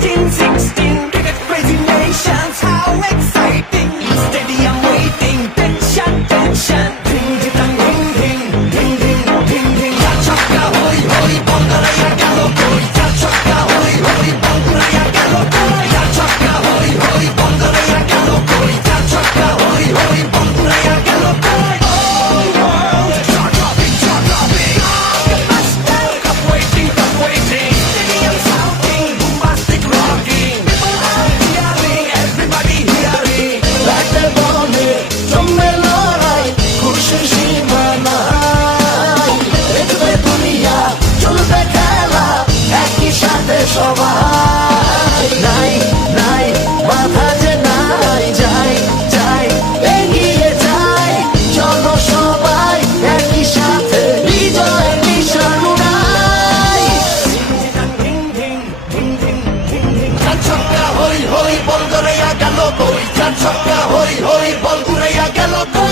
16, cricket crazy nations, how exciting! Stadium waiting, tension, tension. Ding ding ding ding ding ding ding ding. Ya chakka hoi hoi, ball daraya gelo koi. Ya chakka hoi hoi, ball daraya gelo koi. Ya chakka hoi hoi, ball daraya gelo koi. Ya chakka hoi hoi, ball daraya gelo koi. Oh world, jaw dropping, jaw dropping. Master, cup waiting, cup waiting. Stadium shouting, bombastic rocking. People are cheering, everybody hearing. ব্যাটে বলে জমে লড়াই, খুশির সীমা নাই। দেখবে দুনিয়া, চলবে খেলা, একই সাথে সবাই। নাই নাই বাধা যে নাই, যাই যাই এগিয়ে যাই। চলো সবাই একই সাথে, বিজয় নিশান উড়াই। Ding ding ding ding ding ding. চার ছক্কা হই হই, বল দৌড়াইয়া গেল কই। চার ছক্কা হই হই, বল ঘুরাইয়া গেল কই।